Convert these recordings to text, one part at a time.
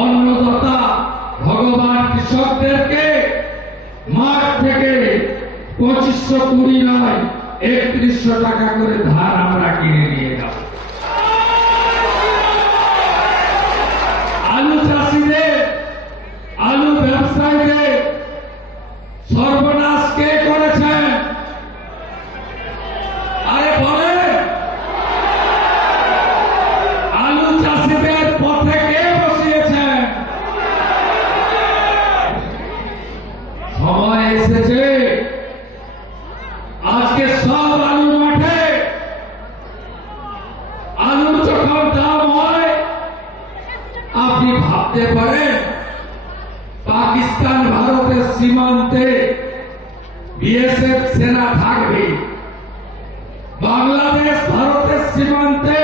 অন্নদাতা ভগবান কৃষকদেরকে মাঠ থেকে 2520 নয় 3100 টাকা করে ধান আমরা কিনে নিয়ে যাব। আলু চাষিদের, আলু ব্যবসায়ীদের সর্বনাশ কে করেছেন? আরে বলেন, আলু চাষিদের পথে কে বসিয়েছেন? সময় এসেছে আজকে সব আলু মাঠে। আলুর যখন দাম হয় আপনি ভাবতে পারেন পাকিস্তান ভারতের সীমান্তে বিএসএফ সেনা থাকবে, বাংলাদেশ ভারতের সীমান্তে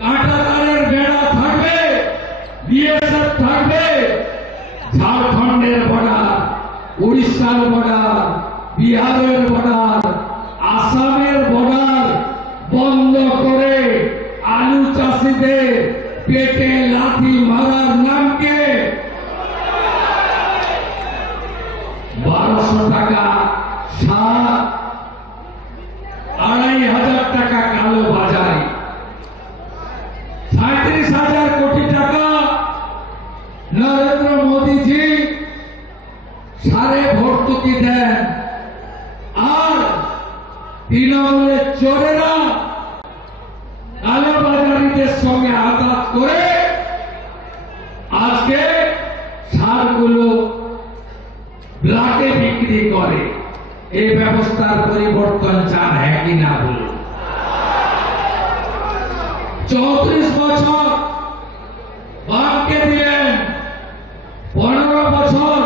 কাঁটাতারের বেড়া থাকবে, বিএসএফ থাকবে, ঝাড়খণ্ডের বর্ডার, উড়িষ্যার বর্ডার, বিহারের বর্ডার, আসামের বর্ডার বন্ধ করে আলু চাষিদের পেটে লাথি মারার নামকে 1200 টাকা সার, 2500 টাকা কালো বাজারে, 37,000 কোটি টাকা নরেন্দ্র মোদীজি সারে ভর্তুকি দেন। আর তৃণমূলের চোরেরা কালোবাজারিদের সঙ্গে আঘাত করে আজকে সারগুলো ব্ল্যাকে বিক্রি করে। এই ব্যবস্থার পরিবর্তন চান হ্যাঁ কি না বলুন? 34 বছর বামকে দিলেন, 15 বছর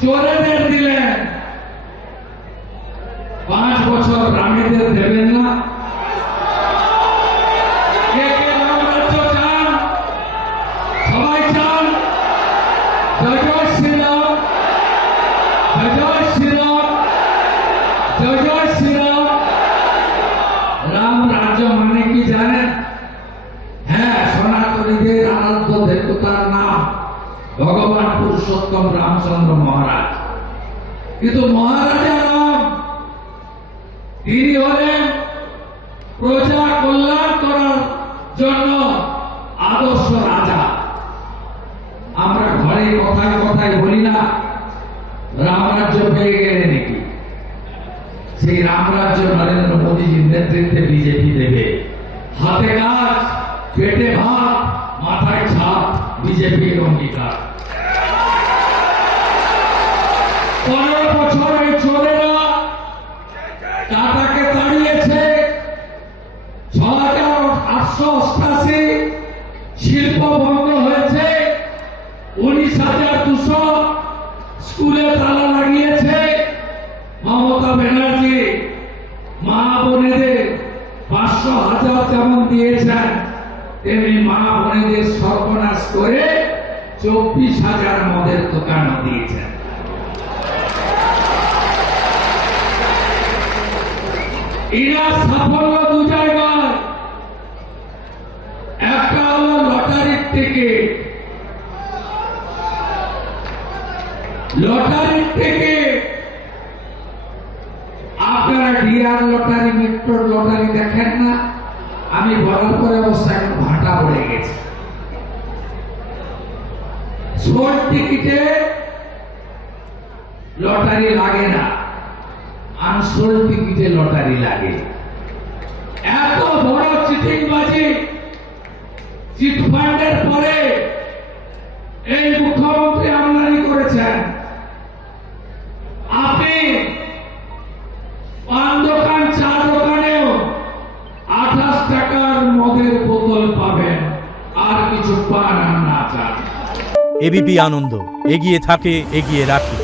চোরেদের দিলেন, 5 বছর রামেদের দেবেন না? কে কে রামরাজ্য চান? সবাই চান? জয় শ্রীরাম, জয় শ্রীরাম, জয় শ্রীরাম। রাম রাজ্য মানে কি জানেন? হ্যাঁ, সনাতনীদের আরাধ্য দেবতার নাম ভগবান পুরুষোত্তম রামচন্দ্র মহারাজ। কিন্তু মহারাজা রাম তিনি হলেন প্রজা কল্যাণ করার জন্য আদর্শ রাজা। আমরা ঘরে কথায় কথায় বলি না রামরাজ্য পেয়ে গেলে নাকি? সেই রামরাজ্য নরেন্দ্র মোদীজির নেতৃত্বে বিজেপি দেবে। হাতে কাজ, পেটে ভাত, মাথায় ছাপ, বিজেপির অঙ্গীকার। 15 বছর এই চোরেরা টাটাকে তাড়িয়েছে, 6,888 শিল্প ভঙ্গ হয়েছে, 19,200 স্কুলে তালা লাগিয়েছে। মমতা ব্যানার্জি মা বোনেদের 500,000 যেমন দিয়েছেন তেমনি মা বোনেদের সর্বনাশ করে 24,000 মদের দোকান দিয়েছেন। এরা সাফল্য দু জায়গায়, একটা হলো লটারির টিকিট। লটারির টিকিট আপনারা ডিআর লটারি, মেট্রোর লটারি দেখেন না? আমি বলার পরে অবশ্য এখন ভাটা পড়ে গেছে। শোল টিকিটে লটারি লাগে না, আনসোল টিকিটে লটারি লাগে। এত বড় চিটিংবাজি চিটফান্ডের পরে এই মুখ্যমন্ত্রী আমদানি করেছেন। আপনি পান দোকান, চা দোকানেও 28 টাকার মদের বোতল পাবেন, আর কিছু পান আর না চান। এবিপি আনন্দ, এগিয়ে থাকে, এগিয়ে রাখে।